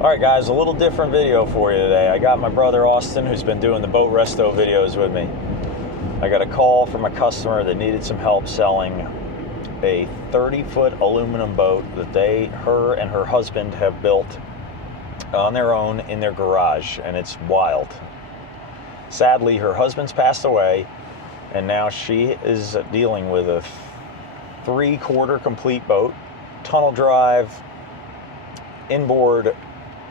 Alright guys, a little different video for you today. I got my brother Austin, who's been doing the boat resto videos with me. I got a call from a customer that needed some help selling a 30-foot aluminum boat that her and her husband have built on their own in their garage, and it's wild. Sadly, her husband's passed away, and now she is dealing with a 3/4 complete boat, tunnel drive, inboard,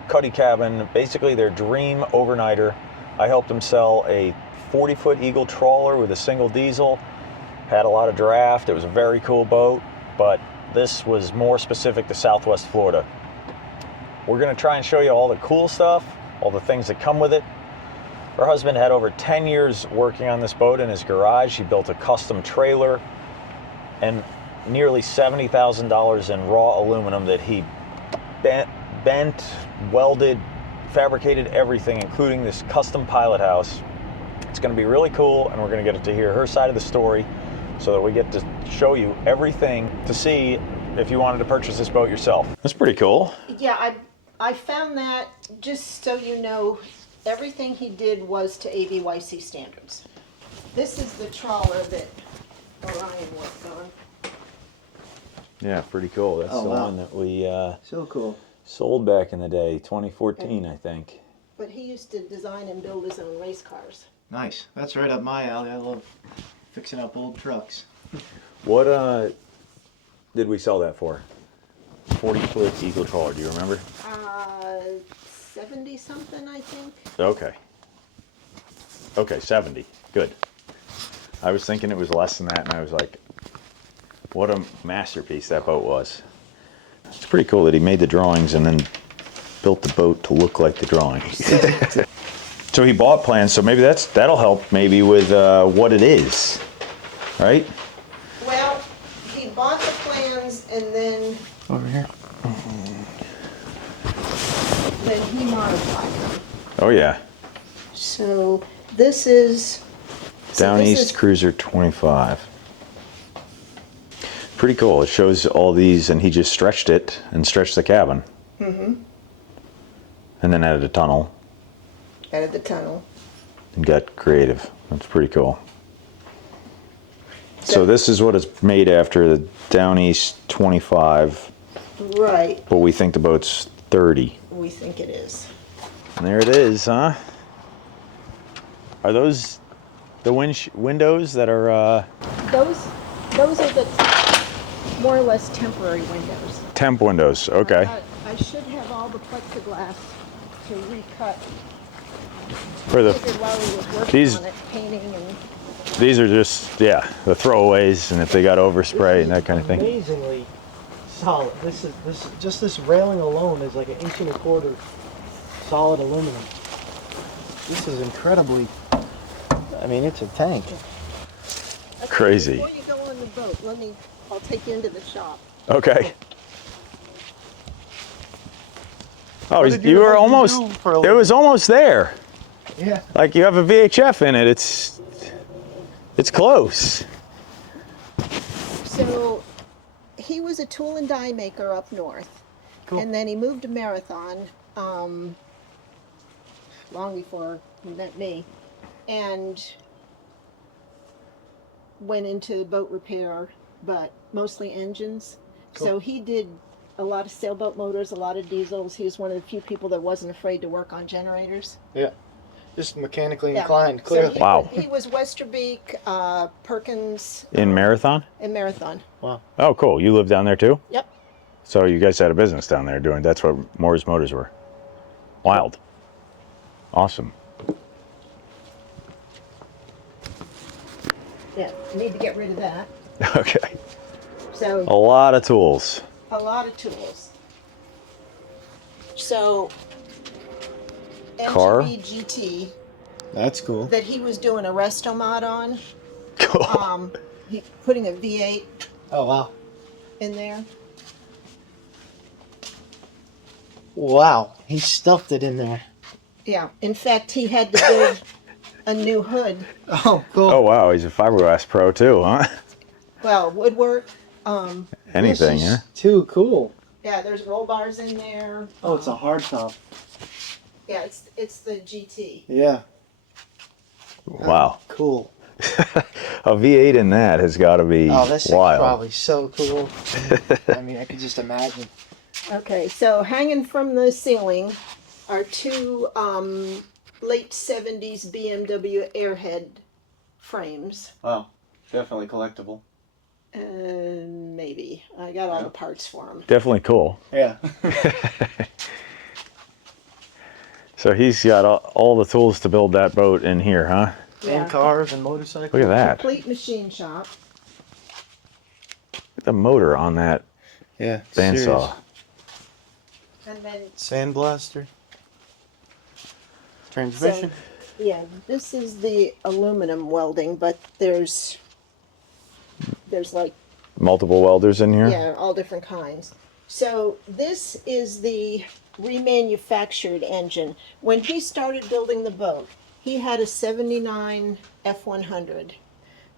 cuddy cabin, basically their dream overnighter. I helped them sell a 40-foot Eagle Trawler with a single diesel. Had a lot of draft. It was a very cool boat, but this was more specific to Southwest Florida. We're going to try and show you all the cool stuff, all the things that come with it. Her husband had over 10 years working on this boat in his garage. He built a custom trailer and nearly $70,000 in raw aluminum that he bent, welded, fabricated everything, including this custom pilot house. It's going to be really cool, and we're going to get to hear her side of the story so that we get to show you everything to see if you wanted to purchase this boat yourself. That's pretty cool. Yeah, I found that, just so you know, everything he did was to ABYC standards. This is the trawler that Orion worked on. Yeah, pretty cool. That's the one that we so cool. Sold back in the day, 2014, I think. But he used to design and build his own race cars. Nice. That's right up my alley. I love fixing up old trucks. What did we sell that for? 40-foot Eagle Trawler, do you remember? 70 something, I think. Okay. Okay, 70. Good. I was thinking it was less than that, and I was like, what a masterpiece that boat was. It's pretty cool that he made the drawings and then built the boat to look like the drawings. So he bought plans, so maybe that'll help maybe with what it is, right? Well, he bought the plans and then... Over here. Then he modified them. Oh yeah. So this is... Down East Cruiser 25. Pretty cool. It shows all these, and he just stretched it and stretched the cabin. Mm-hmm. And then added a tunnel. Added the tunnel. And got creative. That's pretty cool. So this is what it's made after, the Down East 25. Right. But we think the boat's 30. We think it is. And there it is, huh? Are those the windows that are... Those are the more or less temporary windows. Temp windows, okay. I should have all the plexiglass to recut. For the While we was working these on it, painting and... These are just, yeah, the throwaways, and if they got overspray and that kind of thing. Amazingly solid. This railing alone is like 1.25 inch solid aluminum. This is incredibly. I mean, it's a tank. Okay, crazy. Before you go on the boat, I'll take you into the shop. Okay. Oh, you were almost, it was almost there. Yeah. Like you have a VHF in it, it's close. So, he was a tool and die maker up north. Cool. And then he moved to Marathon, long before he met me, and went into boat repair, but mostly engines. Cool. So he did a lot of sailboat motors, a lot of diesels. He was one of the few people that wasn't afraid to work on generators. Yeah. Just mechanically inclined, clearly. So Wow. He was Westerbeek, Perkins. In Marathon? In Marathon. Wow. Oh, cool. You live down there too? Yep. So you guys had a business down there doing, that's what Moore's Motors were. Wild. Awesome. Yeah, need to get rid of that. Okay. So A lot of tools. a lot of tools. So Car? MGB GT That's cool. that he was doing a resto mod on. Cool. He putting a V8 Oh, wow. in there. Wow. He stuffed it in there. Yeah. In fact, he had to build a new hood. Oh, cool. Oh wow, he's a fiberglass pro too, huh? Well, woodwork. Anything, This yeah? is too cool. Yeah, there's roll bars in there. Oh, it's a hard top. Yeah, it's the GT. Yeah. Wow. Cool. A V8 in that has got to be Oh, this is wild. probably so cool. I mean, I could just imagine. Okay, so hanging from the ceiling are two late 70s BMW Airhead frames. Wow. Definitely collectible. Maybe. I got all the parts for them. Definitely cool. Yeah. So he's got all the tools to build that boat in here, huh? Yeah. And cars and motorcycles. Look at that. Complete machine shop. Look at the motor on that Yeah. bandsaw. And then, Sandblaster. Transmission. yeah, this is the aluminum welding, but there's like, Multiple welders in here? yeah, all different kinds. So this is the remanufactured engine. When he started building the boat, he had a 79 F100.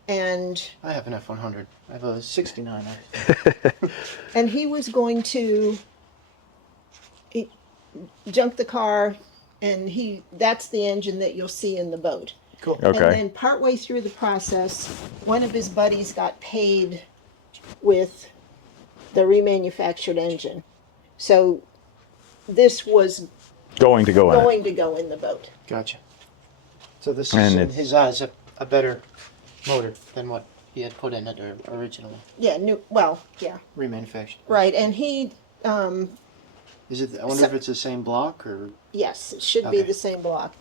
And I have an F100. I have a 69. and he was going to junk the car, and that's the engine that you'll see in the boat. Cool. Okay. And then partway through the process, one of his buddies got paid with the remanufactured engine. So this was Going to go in it. going to go in the boat. Gotcha. So this is, And in it's- his eyes, a better motor than what he had put in it originally. Yeah, yeah, Remanufactured. right. And he, Is it? I wonder if it's the same block or. yes, it should be Okay. the same block.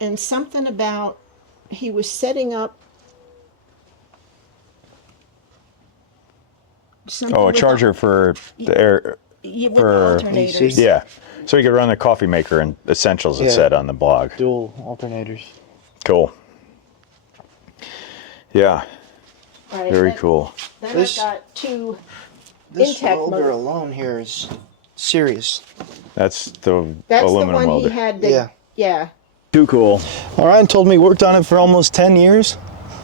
And something about, he was setting up something Oh, a with charger for the air. with for alternators. AC. Yeah. So you could run the coffee maker and essentials, it Yeah. said on the blog. Dual alternators. Cool. Yeah, All right, very then- cool. Then This- I've got two This Intech welder motor. alone here is serious. That's the That's aluminum the one welder. he had to, Yeah. yeah. Too cool. Ryan told me he worked on it for almost 10 years.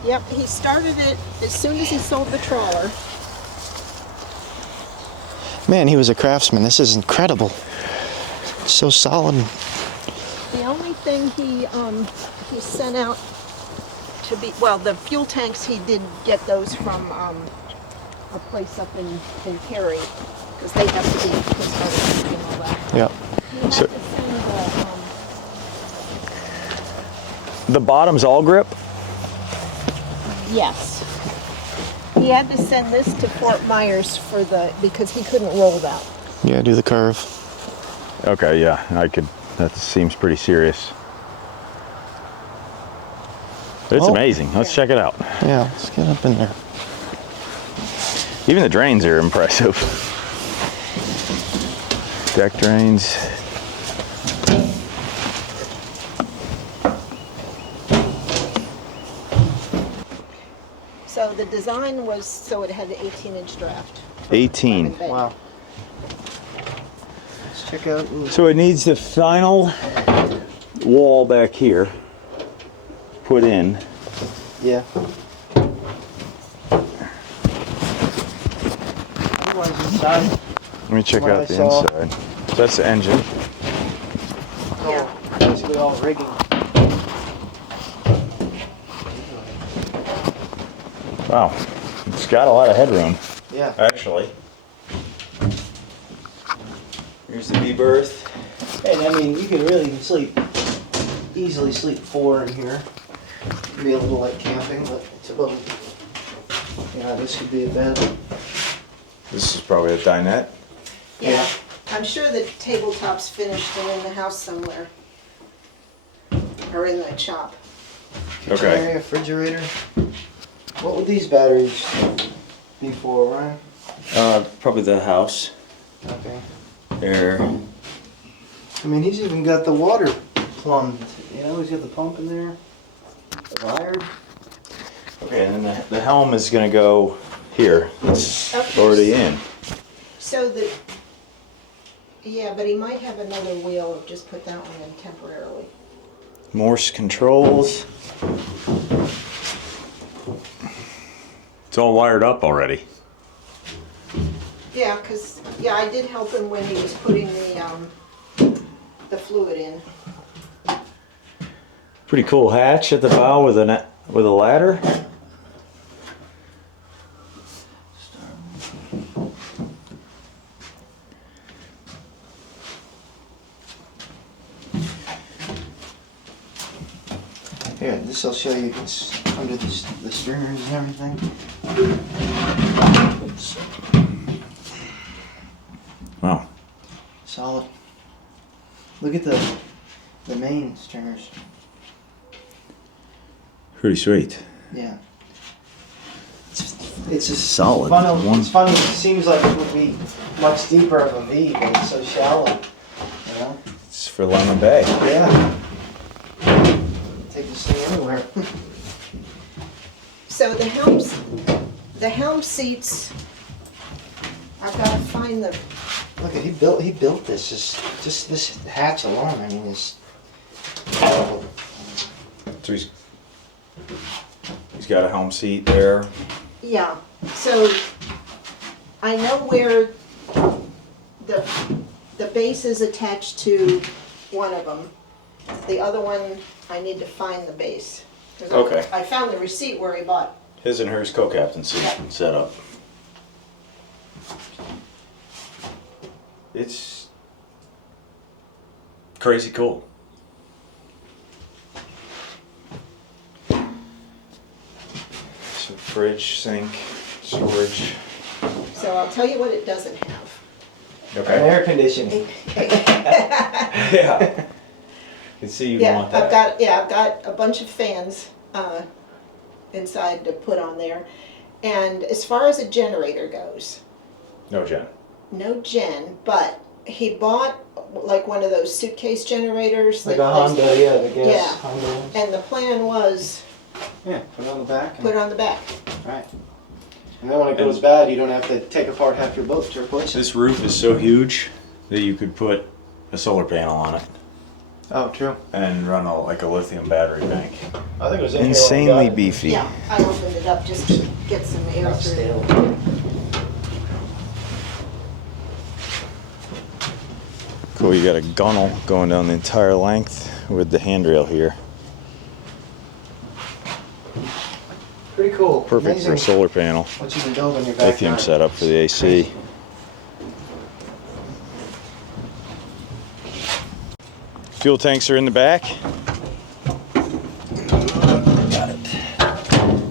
Yep, he started it as soon as he sold the trawler. Man, he was a craftsman. This is incredible. So solid. The only thing he sent out to be, well, the fuel tanks, he did get those from a place up in Cary, because they have to be started and all that. Yep. He had So- to send The bottom's all grip? yes. He had to send this to Fort Myers because he couldn't roll that. Yeah, do the curve. Okay, yeah, that seems pretty serious. It's Oh. amazing. Let's check it out. Yeah, let's get up in there. Even the drains are impressive. Deck drains. So the design was so it had an 18-inch draft. 18. Wow. Let's check out. So it needs the final wall back here put in. Yeah. Otherwise, inside. Let me check What out I the saw. inside. So that's the engine. Yeah. Basically all rigging. Wow, it's got a lot of headroom, Yeah. actually. Here's the B-berth. And I mean, you could really easily sleep 4 in here. Be a little like camping, but it's a little. Yeah, this could be a bed. This is probably a dinette. Yeah. I'm sure the tabletop's finished and in the house somewhere. Or in the shop. Okay. Area, refrigerator. What would these batteries be for, Ryan? Probably the house. Okay. There. I mean, he's even got the water plumbed. You know, he's got the pump in there. The wired. Okay, and then the helm is gonna go here. It's Okay. already in. So yeah, but he might have another wheel, just put that one in temporarily. Morse controls. It's all wired up already. Yeah, because, yeah, I did help him when he was putting the fluid in. Pretty cool hatch at the bow with a ladder. Here, this will show you it's under the stringers and everything. Oops. Wow. Solid. Look at the main stringers. Pretty sweet. Yeah. It's just Solid. It's funny. It seems like it would be much deeper of a V, but it's so shallow. You know? It's for Lemon Bay. Yeah. Take this thing anywhere. So the helm seats, I've got to find the, Look at he built this just this hatch alone. I mean, it's incredible. So he's got a helm seat there. yeah. So I know where the base is attached to one of them. The other one, I need to find the base. 'Cause Okay. I found the receipt where he bought. His and hers co-captain seat set up. It's crazy cool. So fridge, sink, storage. So I'll tell you what it doesn't have. Okay. Air conditioning. Yeah. I can see you Yeah, want that. I've got a bunch of fans inside to put on there. And as far as a generator goes, No, Jen. no gen, but he bought like one of those suitcase generators. Like that a Honda, yeah, the gas Yeah. Honda ones. And the plan was Yeah, put it on the back. put it on the back. Right. And then when it goes bad, you don't have to take apart half your boat to replace it. This roof is so huge that you could put a solar panel on it Oh, true. and run like a lithium battery bank. I think it was in Insanely here when we got it. beefy. Yeah, I opened it up just to get some air Not through. stale. Cool, you got a gunnel going down the entire length with the handrail here. Pretty cool. Perfect Amazing for a solar panel. what you can build in your backyard. Lithium setup for the AC. Fuel tanks are in the back. Got it.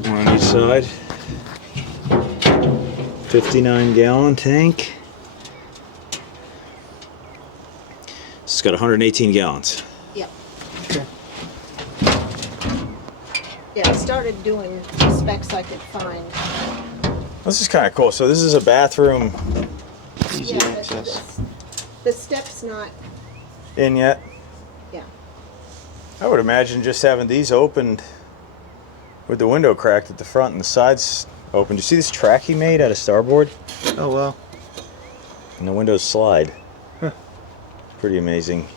One on each side. 59-gallon tank. It's got 118 gallons. Yeah. Okay. Yeah, I started doing the specs I could find. This is kind of cool. So this is a bathroom Easy Yeah, access. the step's not, in yet. yeah. I would imagine just having these opened with the window cracked at the front and the sides open. Do you see this track he made out of starboard? Oh well. And the windows slide. Huh. Pretty amazing.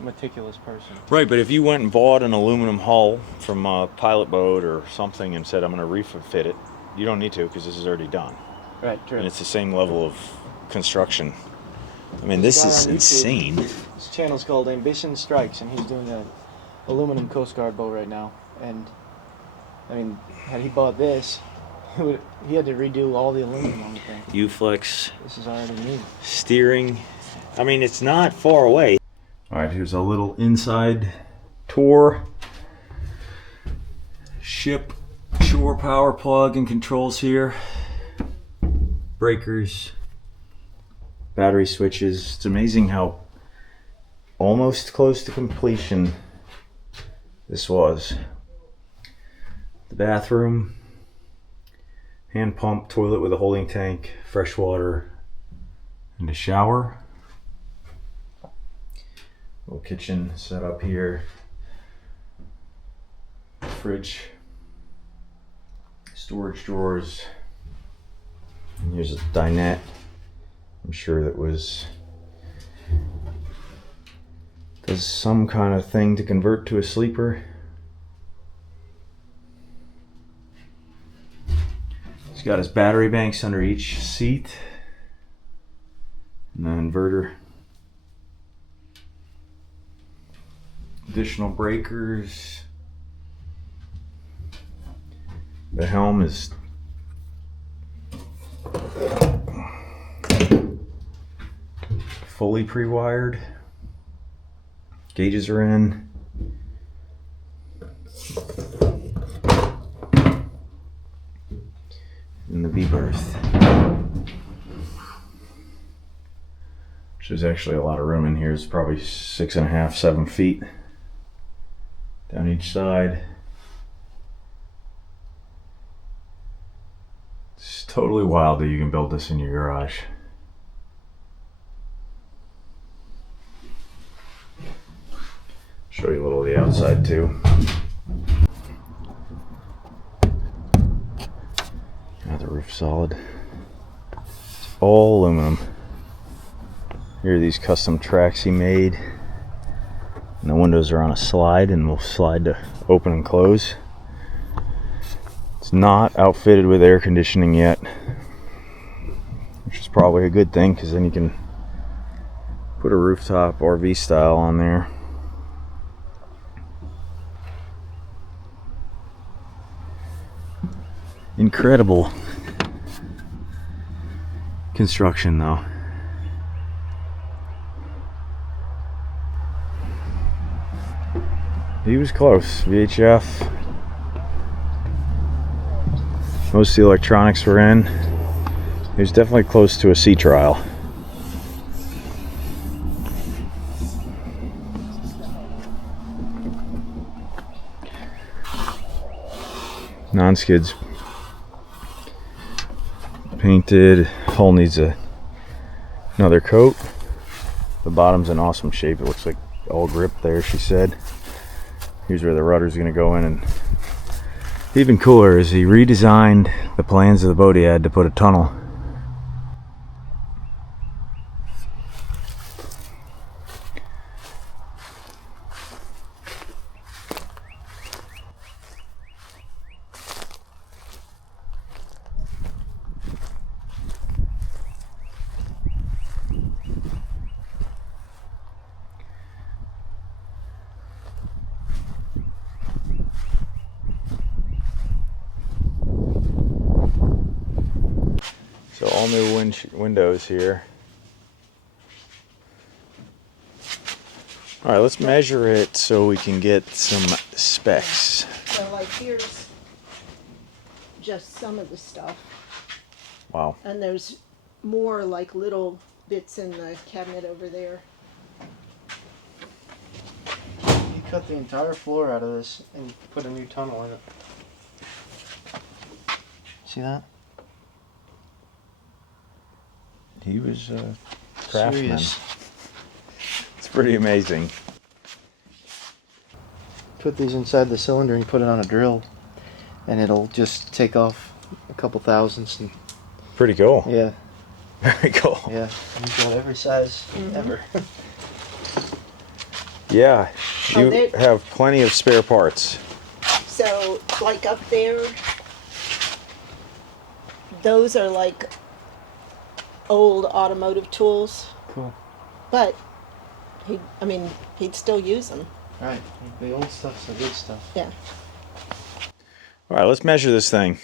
Meticulous person. Right, but if you went and bought an aluminum hull from a pilot boat or something and said, I'm going to refit it, you don't need to because this is already done. Right, true. And it's the same level of construction. I mean, this is insane. His channel's called Ambition Strikes, and he's doing an aluminum Coast Guard boat right now. And I mean, had he bought this, he had to redo all the aluminum on the thing. U-Flex This is already new. steering. I mean, it's not far away. All right, here's a little inside tour. Ship shore power plug and controls here. Breakers, battery switches. It's amazing how almost close to completion this was. The bathroom, hand pump, toilet with a holding tank, fresh water, and a shower. Little kitchen set up here. Fridge, storage drawers. And here's a dinette. I'm sure that does some kind of thing to convert to a sleeper. He's got his battery banks under each seat. And the inverter. Additional breakers. The helm is fully pre-wired. Gauges are in. And the V-berth. Which is actually a lot of room in here. It's probably 6.5, 7 feet down each side. It's totally wild that you can build this in your garage. Show you a little of the outside too. Now the roof's solid. It's all aluminum. Here are these custom tracks he made. And the windows are on a slide and will slide to open and close. It's not outfitted with air conditioning yet, which is probably a good thing because then you can put a rooftop RV style on there. Incredible construction though. He was close. VHF. Most of the electronics were in. He was definitely close to a sea trial. Non-skids painted. Hull needs another coat. The bottom's in awesome shape. It looks like all grip there, she said. Here's where the rudder's going to go in. And even cooler is he redesigned the plans of the boat he had to put a tunnel. So all new windows here. All right, let's measure it so we can get some specs. So like here's just some of the stuff. Wow. And there's more like little bits in the cabinet over there. You cut the entire floor out of this and put a new tunnel in it. See that? He was a craftsman. Serious. It's pretty amazing. Put these inside the cylinder and put it on a drill, and it'll just take off a couple thousandths. And Pretty cool. yeah, Very cool. yeah, you've got every size ever. Yeah, Oh, you they- have plenty of spare parts. So like up there, those are like old automotive tools, Cool. but he'd still use them. Right, the old stuff's the good stuff. Yeah. All right, let's measure this thing.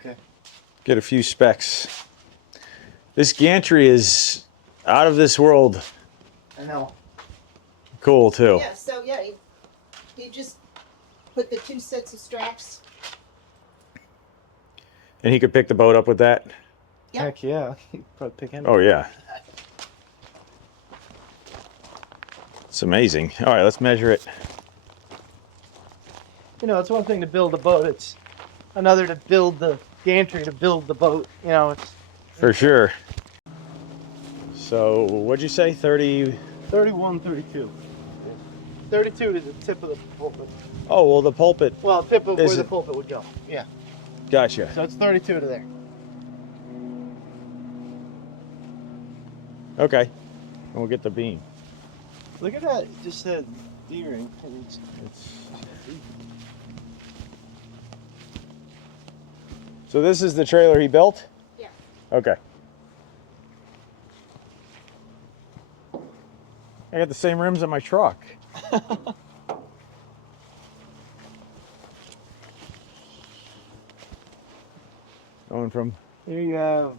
Okay. Get a few specs. This gantry is out of this world I know. cool too. Yeah. So yeah, he just put the 2 sets of straps. And he could pick the boat up with that? Yep. Heck yeah. Probably pick him. Oh yeah. It's amazing. All right, let's measure it. You know, it's one thing to build a boat. It's another to build the gantry to build the boat. You know, it's For sure. So, what'd you say? 30? 31, 32. 32 is the tip of the pulpit. Oh, well, the pulpit. Well, tip of Is where the it- pulpit would go. Yeah. Gotcha. So it's 32 to there. Okay. And we'll get the beam. Look at that. It just said D-ring. So this is the trailer he built? Yeah. Okay. I got the same rims on my truck. Going from... Here you have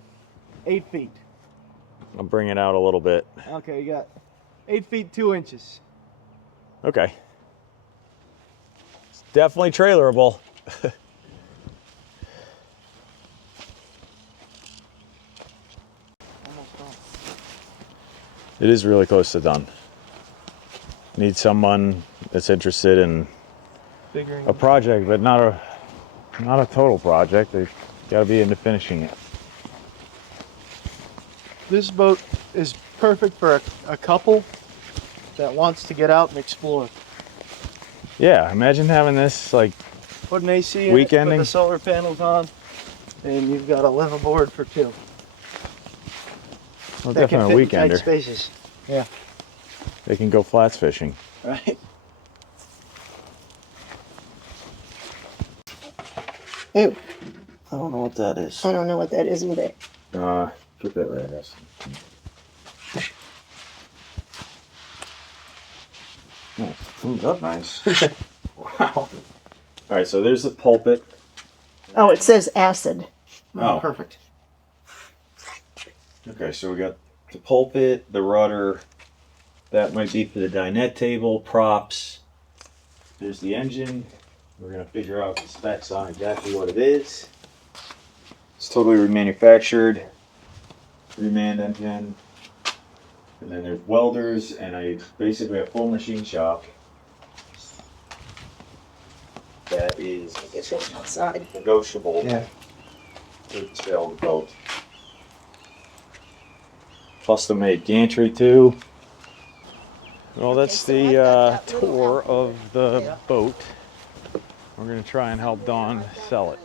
8 feet. I'll bring it out a little bit. Okay, you got 8 feet 2 inches. Okay. It's definitely trailerable. Almost done. It is really close to done. Need someone that's interested in Figuring a project, but not a total project. They got to be into finishing it. this boat is perfect for a couple that wants to get out and explore. Yeah, imagine having this like Put an AC in it, Weekending. put the solar panels on, and you've got a liveaboard for two. well, That can definitely a fit in tight weekender. spaces. Yeah. They can go flats fishing. Right. Ew. I don't know what that is. I don't know what that is either. Put that right, I guess. Oh, cleaned up nice. Wow. All right, so there's the pulpit. Oh, it says acid. Oh. Perfect. Okay, so we got the pulpit, the rudder. That might be for the dinette table, props. There's the engine. We're gonna figure out the specs on exactly what it is. It's totally remanufactured. Reman engine. And then there's welders and basically a full machine shop. That is It's just outside. negotiable Yeah. to sell the boat. Custom made gantry too. Well, that's Okay, so the I've got that little tour outfit of the there. boat. We're gonna try and help Dawn sell it.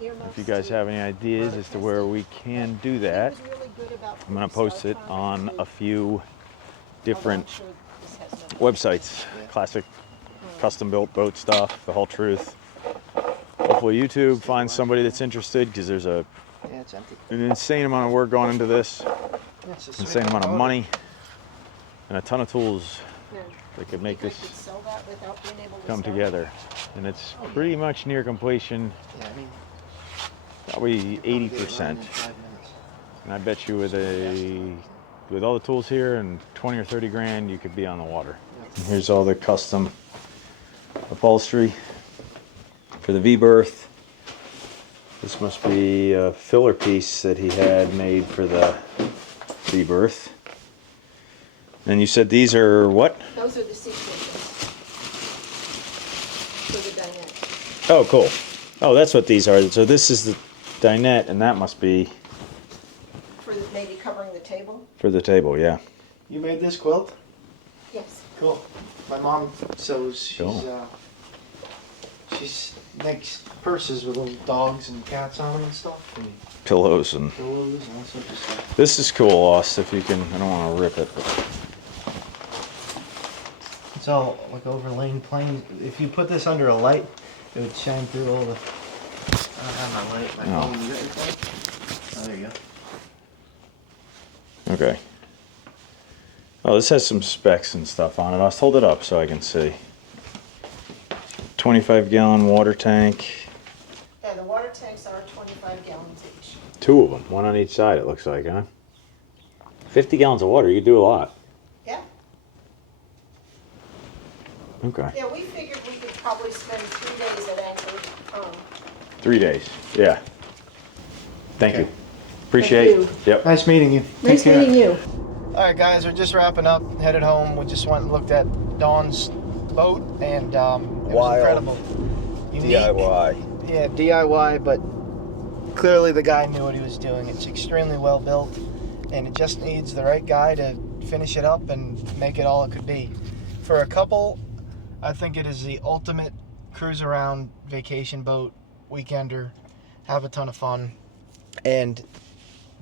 If you guys have any ideas as to where we can do that, I'm gonna post it on a few different websites. Classic custom built boat stuff, the whole truth. Hopefully YouTube finds somebody that's interested, because there's Yeah, it's empty. an insane amount of work going into this, Yeah, it's a insane sweet amount of motor. money, and a ton of tools that could make this come together. And it's pretty much near completion, Yeah, I mean, probably 80%. And I bet you with all the tools here and 20 or 30 grand, you could be on the water. And here's all the custom upholstery for the V-berth. This must be a filler piece that he had made for the V-berth. And you said these are what? Those are the seat cushions for the dinette. Oh, cool. Oh, that's what these are. So this is the dinette, and that must be For maybe covering the table? for the table, yeah. you made this quilt? Yes. Cool. My mom sews. Cool. She's makes purses with little dogs and cats on them and stuff, and Pillows and... pillows and all sorts of stuff. This is cool, Oss, if you can... I don't want to rip it, but... It's all like overlaying planes. If you put this under a light, it would shine through all the. I don't have my light. My Oh. phone. You got your phone? Oh, there you go. Okay. Oh, this has some specs and stuff on it. I'll hold it up so I can see. 25-gallon water tank. And the water tanks are 25 gallons each. Two of them, one on each side, it looks like, huh? 50 gallons of water, you could do a lot. Yeah. Okay. Yeah, we figured we could probably spend 3 days at Anchor. 3 days, yeah. Thank Okay. you. Appreciate Thank it. Yep. Nice meeting you. Nice meeting you. All right, guys, we're just wrapping up, headed home. We just went and looked at Dawn's boat, and it was Wild. incredible. Unique. DIY. Yeah, DIY, but clearly the guy knew what he was doing. It's extremely well built, and it just needs the right guy to finish it up and make it all it could be. For a couple, I think it is the ultimate cruise around vacation boat, weekender, have a ton of fun. And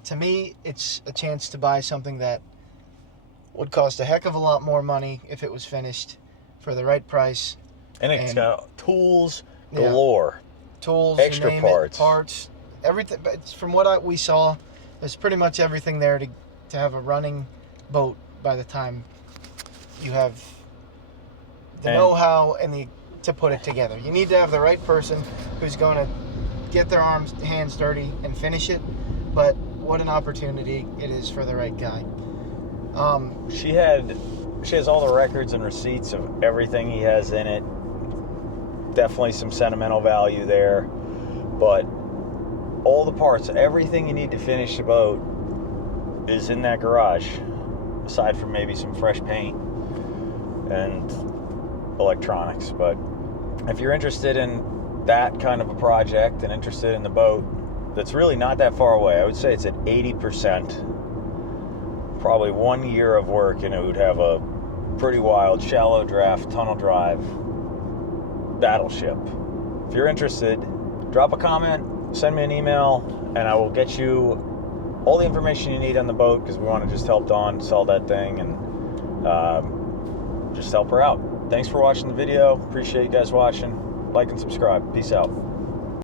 to me, it's a chance to buy something that would cost a heck of a lot more money if it was finished for the right price. And it's And- got tools Yeah. galore. Tools, Extra you name parts. it, parts, everything. But from what we saw, there's pretty much everything there to have a running boat by the time you have the And- know-how and to put it together. You need to have the right person who's going to get their hands dirty and finish it. But what an opportunity it is for the right guy. She has all the records and receipts of everything he has in it. Definitely some sentimental value there, but all the parts, everything you need to finish the boat is in that garage, aside from maybe some fresh paint and electronics. But if you're interested in that kind of a project and interested in the boat, that's really not that far away. I would say it's at 80%. Probably 1 year of work, and it would have a pretty wild shallow draft tunnel drive battleship. If you're interested, drop a comment, send me an email, and I will get you all the information you need on the boat, because we want to just help Dawn sell that thing and just help her out. Thanks for watching the video. Appreciate you guys watching. Like and subscribe. Peace out.